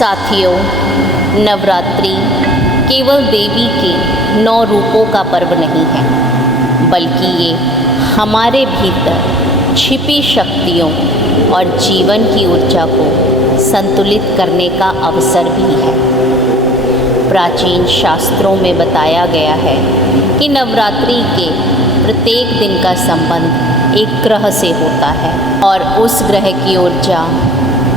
साथियों, नवरात्रि केवल देवी के 9 रूपों का पर्व नहीं है, बल्कि ये हमारे भीतर छिपी शक्तियों और जीवन की ऊर्जा को संतुलित करने का अवसर भी है। प्राचीन शास्त्रों में बताया गया है कि नवरात्रि के प्रत्येक दिन का संबंध एक ग्रह से होता है और उस ग्रह की ऊर्जा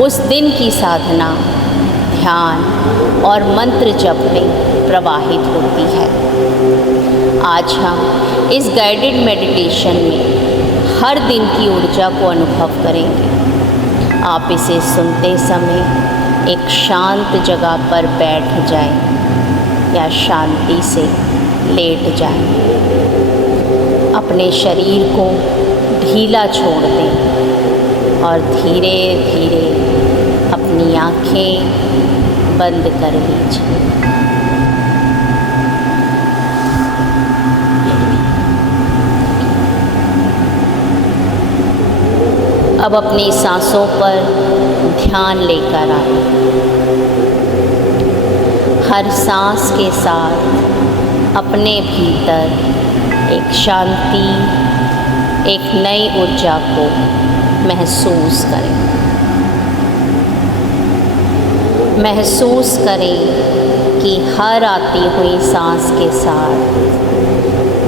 उस दिन की साधना, ध्यान और मंत्र जप में प्रवाहित होती है। आज हम इस गाइडेड मेडिटेशन में हर दिन की ऊर्जा को अनुभव करेंगे। आप इसे सुनते समय एक शांत जगह पर बैठ जाएं या शांति से लेट जाएं। अपने शरीर को ढीला छोड़ दें और धीरे धीरे अपनी आँखें बंद कर लीजिए। अब अपनी सांसों पर ध्यान लेकर आए। हर सांस के साथ अपने भीतर एक शांति, एक नई ऊर्जा को महसूस करें। महसूस करें कि हर आती हुई सांस के साथ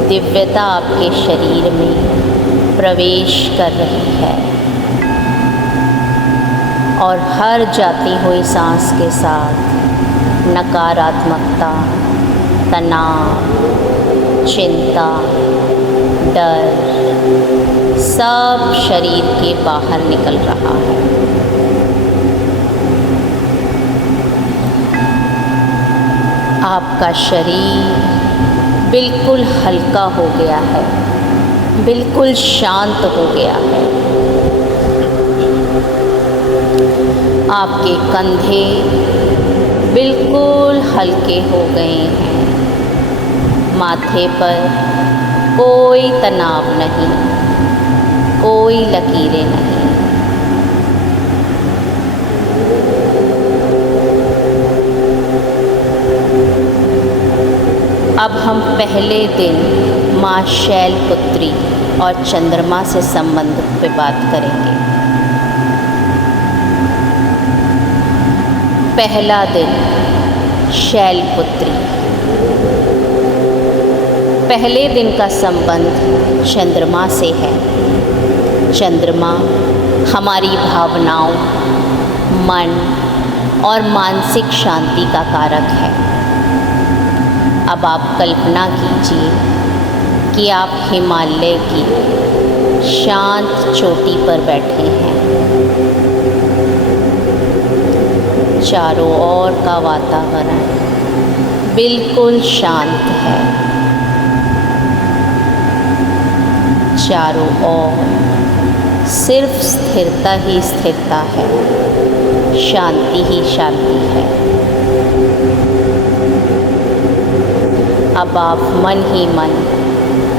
दिव्यता आपके शरीर में प्रवेश कर रही है और हर जाती हुई सांस के साथ नकारात्मकता, तनाव, चिंता, डर सब शरीर के बाहर निकल रहा है। आपका शरीर बिल्कुल हल्का हो गया है, बिल्कुल शांत हो गया है। आपके कंधे बिल्कुल हल्के हो गए हैं। माथे पर कोई तनाव नहीं, कोई लकीरें नहीं। अब हम पहले दिन माँ शैलपुत्री और चंद्रमा से संबंध पे बात करेंगे। पहला दिन शैलपुत्री। पहले दिन का संबंध चंद्रमा से है। चंद्रमा हमारी भावनाओं, मन और मानसिक शांति का कारक है। अब आप कल्पना कीजिए कि आप हिमालय की शांत चोटी पर बैठे हैं। चारों ओर का वातावरण बिल्कुल शांत है। चारों ओर सिर्फ स्थिरता ही स्थिरता है, शांति ही शांति है। अब आप मन ही मन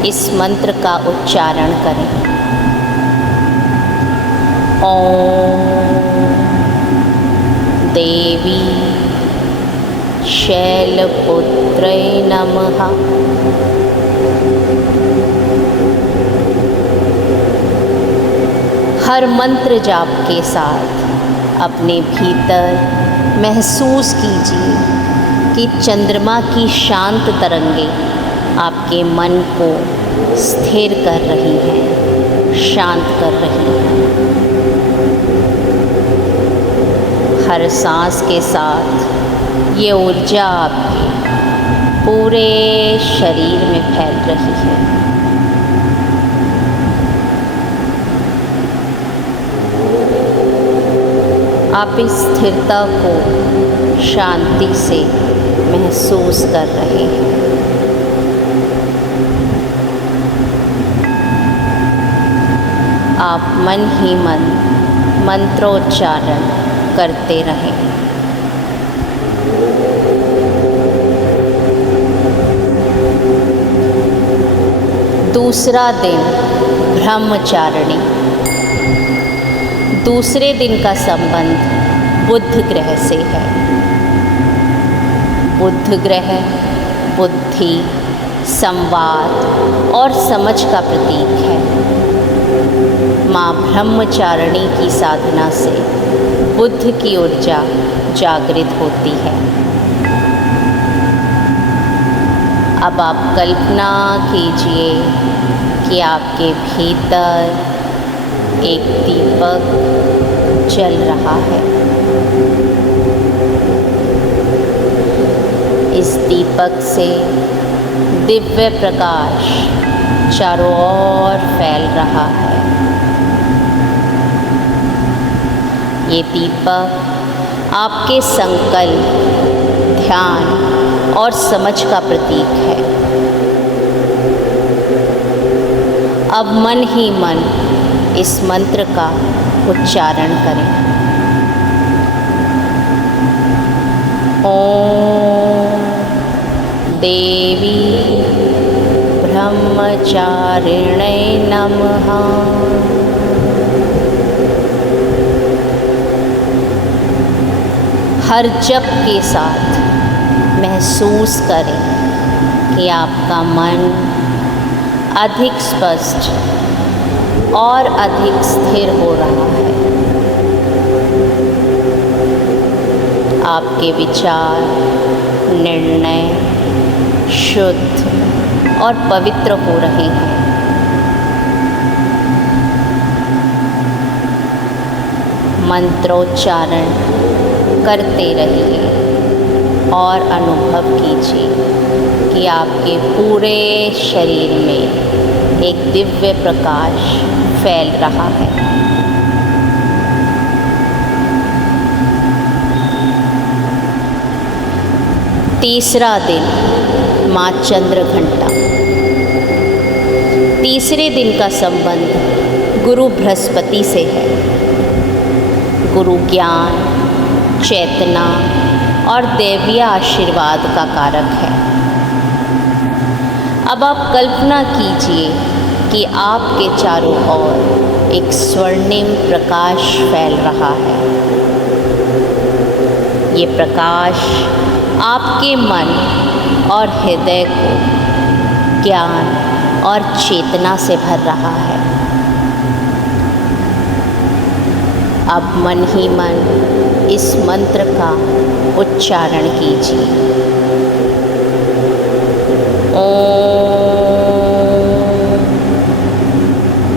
इस मंत्र का उच्चारण करें। ओम देवी शैलपुत्रै नमः। हर मंत्र जाप के साथ अपने भीतर महसूस कीजिए कि चंद्रमा की शांत तरंगें आपके मन को स्थिर कर रही हैं, शांत कर रही हैं। हर सांस के साथ ये ऊर्जा आपके पूरे शरीर में फैल रही है। आप इस स्थिरता को शांति से महसूस कर रहे हैं। आप मन ही मन मंत्रोच्चारण करते रहें। दूसरा दिन ब्रह्मचारिणी। दूसरे दिन का संबंध बुध ग्रह से है। बुध ग्रह बुद्धि, संवाद और समझ का प्रतीक है। माँ ब्रह्मचारिणी की साधना से बुद्ध की ऊर्जा जागृत होती है। अब आप कल्पना कीजिए कि आपके भीतर एक दीपक जल रहा है। इस दीपक से दिव्य प्रकाश चारों ओर फैल रहा है। ये दीपक आपके संकल्प, ध्यान और समझ का प्रतीक है। अब मन ही मन इस मंत्र का उच्चारण करें। ओम देवी ब्रह्मचारिणे नमः। हर जप के साथ महसूस करें कि आपका मन अधिक स्पष्ट और अधिक स्थिर हो रहा है। आपके विचार, निर्णय शुद्ध और पवित्र हो रहे हैं। मंत्रोच्चारण करते रहिए और अनुभव कीजिए कि आपके पूरे शरीर में एक दिव्य प्रकाश फैल रहा है। तीसरा दिन माँ चंद्रघंटा। तीसरे दिन का संबंध गुरु बृहस्पति से है। गुरु ज्ञान, चेतना और दैवीय आशीर्वाद का कारक है। अब आप कल्पना कीजिए कि आपके चारों ओर एक स्वर्णिम प्रकाश फैल रहा है। ये प्रकाश आपके मन और हृदय को ज्ञान और चेतना से भर रहा है। अब मन ही मन इस मंत्र का उच्चारण कीजिए। ओम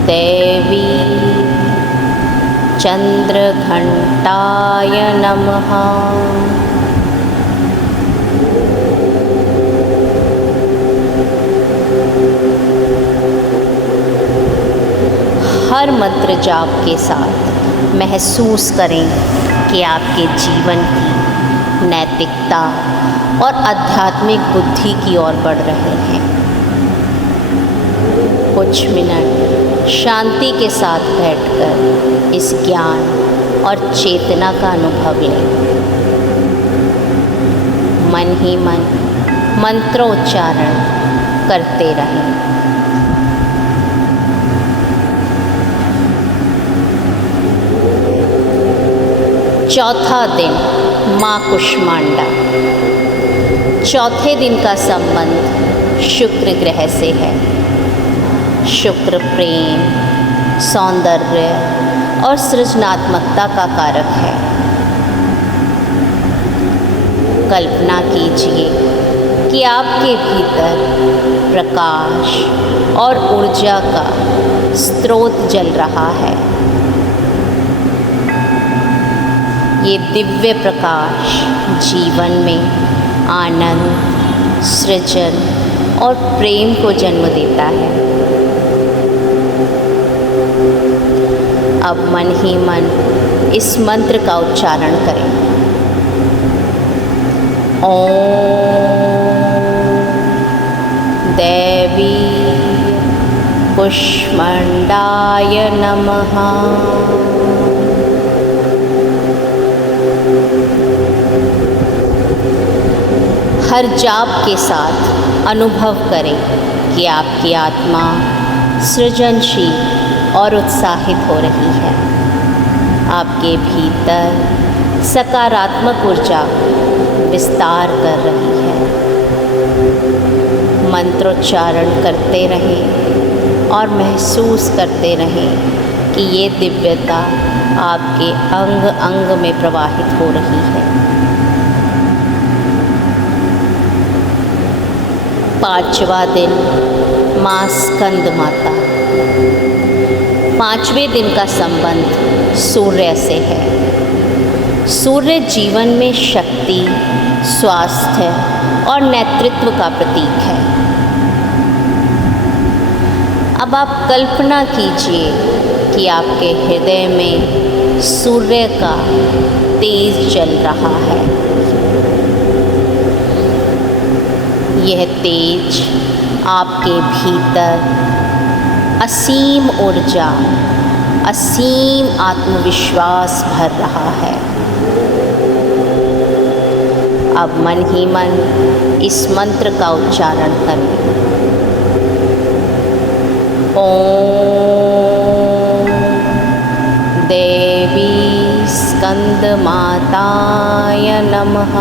देवी चंद्रघंटाय नमः। हर मंत्र जाप के साथ महसूस करें कि आपके जीवन की नैतिकता और आध्यात्मिक बुद्धि की ओर बढ़ रहे हैं। कुछ मिनट शांति के साथ बैठकर इस ज्ञान और चेतना का अनुभव लें। मन ही मन मंत्रोच्चारण करते रहें। चौथा दिन माँ कुष्मांडा। चौथे दिन का संबंध शुक्र ग्रह से है। शुक्र प्रेम, सौंदर्य और सृजनात्मकता का कारक है। कल्पना कीजिए कि आपके भीतर प्रकाश और ऊर्जा का स्रोत जल रहा है। ये दिव्य प्रकाश जीवन में आनंद, सृजन और प्रेम को जन्म देता है। अब मन ही मन इस मंत्र का उच्चारण करें। ओम देवी कुष्मांडाय नमः। हर जाप के साथ अनुभव करें कि आपकी आत्मा सृजनशील और उत्साहित हो रही है। आपके भीतर सकारात्मक ऊर्जा विस्तार कर रही है। मंत्रोच्चारण करते रहें और महसूस करते रहें कि ये दिव्यता आपके अंग अंग में प्रवाहित हो रही है। 5वां दिन माँ स्कंद माता। 5वें दिन का संबंध सूर्य से है। सूर्य जीवन में शक्ति, स्वास्थ्य और नेतृत्व का प्रतीक है। अब आप कल्पना कीजिए कि आपके हृदय में सूर्य का तेज जल रहा है। यह तेज आपके भीतर असीम ऊर्जा, असीम आत्मविश्वास भर रहा है। अब मन ही मन इस मंत्र का उच्चारण करें। ओम देवी स्कंद माताय नमः।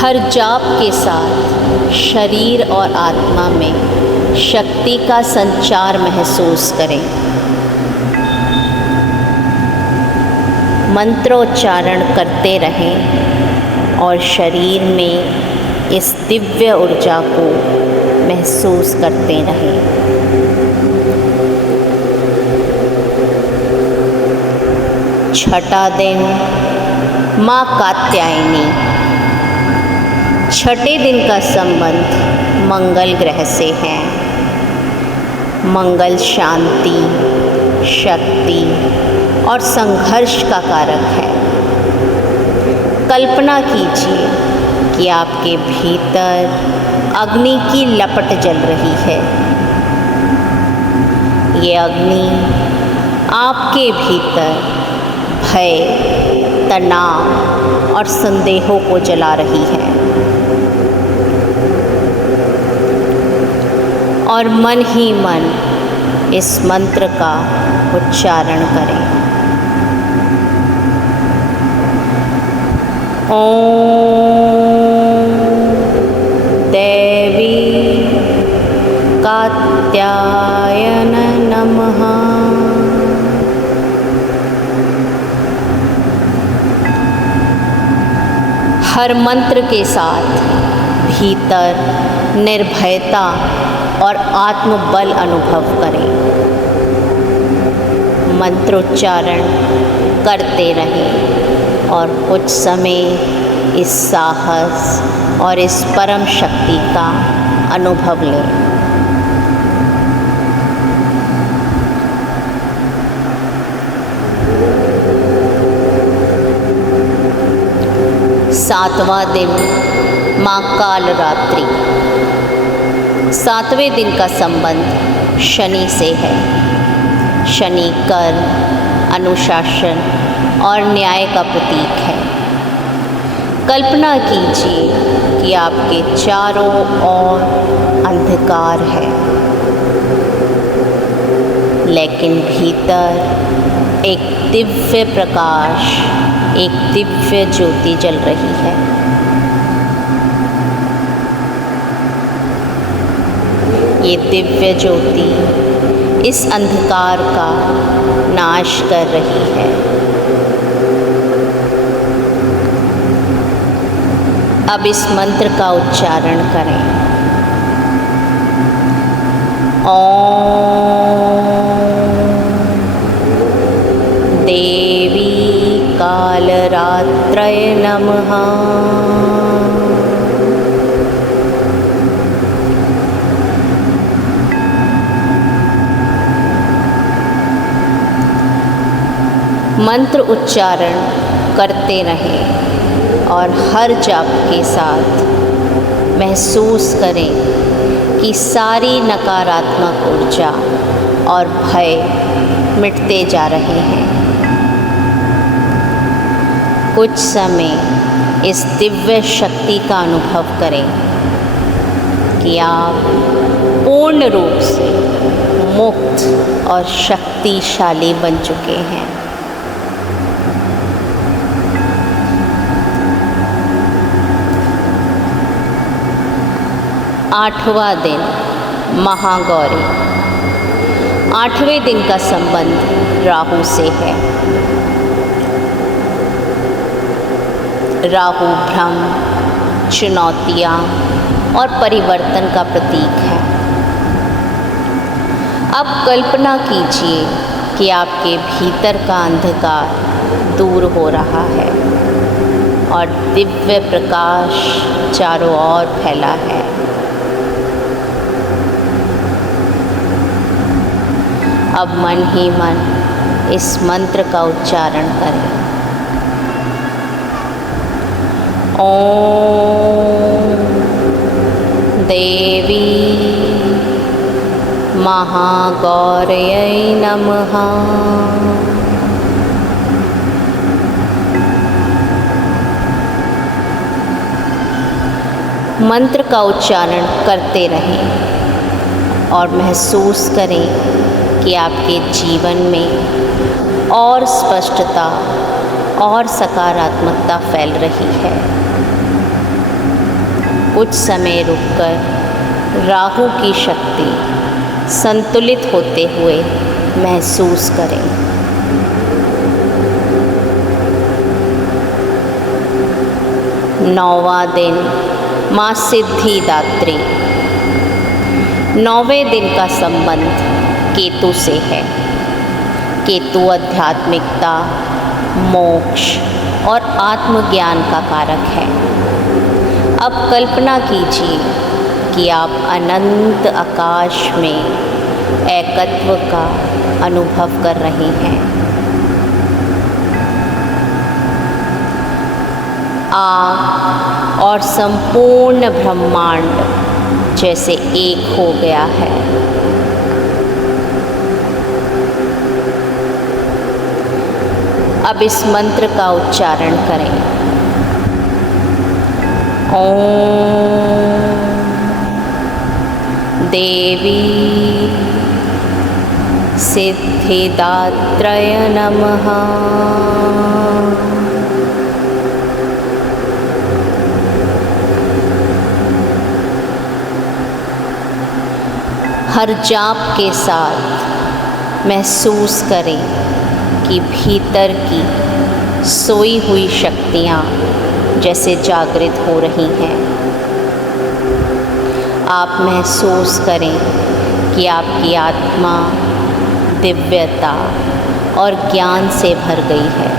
हर जाप के साथ शरीर और आत्मा में शक्ति का संचार महसूस करें। मंत्रोच्चारण करते रहें और शरीर में इस दिव्य ऊर्जा को महसूस करते रहें। छठा दिन माँ कात्यायनी। छठे दिन का संबंध मंगल ग्रह से है। मंगल शांति, शक्ति और संघर्ष का कारक है। कल्पना कीजिए कि आपके भीतर अग्नि की लपट जल रही है। ये अग्नि आपके भीतर भय, तनाव और संदेहों को जला रही है। और मन ही मन इस मंत्र का उच्चारण करें। ओम देवी कात्यायन नमः। हर मंत्र के साथ भीतर निर्भयता और आत्मबल अनुभव करें। मंत्रोच्चारण करते रहें और कुछ समय इस साहस और इस परम शक्ति का अनुभव लें। सातवां दिन माँ कालरात्रि। 7वें दिन का संबंध शनि से है। शनि कर्म, अनुशासन और न्याय का प्रतीक है। कल्पना कीजिए कि आपके चारों ओर अंधकार है, लेकिन भीतर एक दिव्य प्रकाश, एक दिव्य ज्योति जल रही है। ये दिव्य ज्योति इस अंधकार का नाश कर रही है। अब इस मंत्र का उच्चारण करें। ओम देवी कालरात्रय नमः। मंत्र उच्चारण करते रहें और हर जाप के साथ महसूस करें कि सारी नकारात्मक ऊर्जा और भय मिटते जा रहे हैं। कुछ समय इस दिव्य शक्ति का अनुभव करें कि आप पूर्ण रूप से मुक्त और शक्तिशाली बन चुके हैं। आठवां दिन महागौरी। आठवें दिन का संबंध राहु से है। राहु भ्रम, चुनौतियाँ और परिवर्तन का प्रतीक है। अब कल्पना कीजिए कि आपके भीतर का अंधकार दूर हो रहा है और दिव्य प्रकाश चारों ओर फैला है। अब मन ही मन इस मंत्र का उच्चारण करें। ओम देवी महागौर्यै नमः। मंत्र का उच्चारण करते रहें और महसूस करें कि आपके जीवन में और स्पष्टता और सकारात्मकता फैल रही है। कुछ समय रुककर राहु की शक्ति संतुलित होते हुए महसूस करें। नौवां दिन माँ सिद्धिदात्री। नौवें दिन का संबंध केतु से है। केतु आध्यात्मिकता, मोक्ष और आत्मज्ञान का कारक है। अब कल्पना कीजिए कि आप अनंत आकाश में एकत्व का अनुभव कर रहे हैं। आप और संपूर्ण ब्रह्मांड जैसे एक हो गया है। अब इस मंत्र का उच्चारण करें। ओम देवी सिद्धिदात्रय नमः। हर जाप के साथ महसूस करें कि भीतर की सोई हुई शक्तियाँ जैसे जागृत हो रही हैं। आप महसूस करें कि आपकी आत्मा दिव्यता और ज्ञान से भर गई है।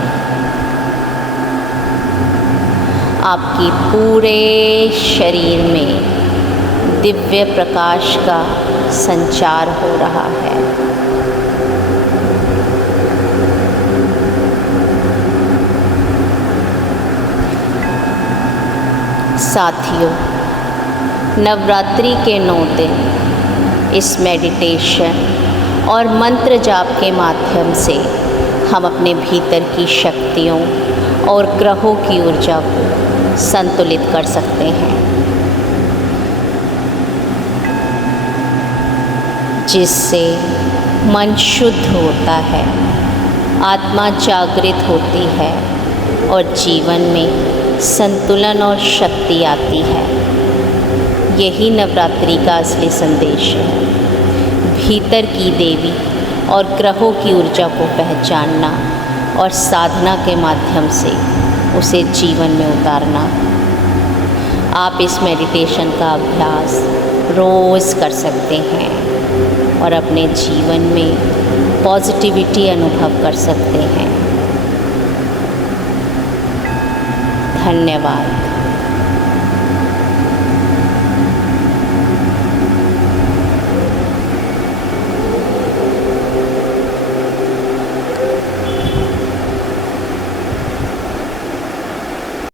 आपकी पूरे शरीर में दिव्य प्रकाश का संचार हो रहा है। साथियों, नवरात्रि के 9 दिन इस मेडिटेशन और मंत्र जाप के माध्यम से हम अपने भीतर की शक्तियों और ग्रहों की ऊर्जा को संतुलित कर सकते हैं, जिससे मन शुद्ध होता है, आत्मा जागृत होती है और जीवन में संतुलन और शक्ति आती है। यही नवरात्रि का असली संदेश है। भीतर की देवी और ग्रहों की ऊर्जा को पहचानना और साधना के माध्यम से उसे जीवन में उतारना। आप इस मेडिटेशन का अभ्यास रोज़ कर सकते हैं और अपने जीवन में पॉजिटिविटी अनुभव कर सकते हैं। धन्यवाद।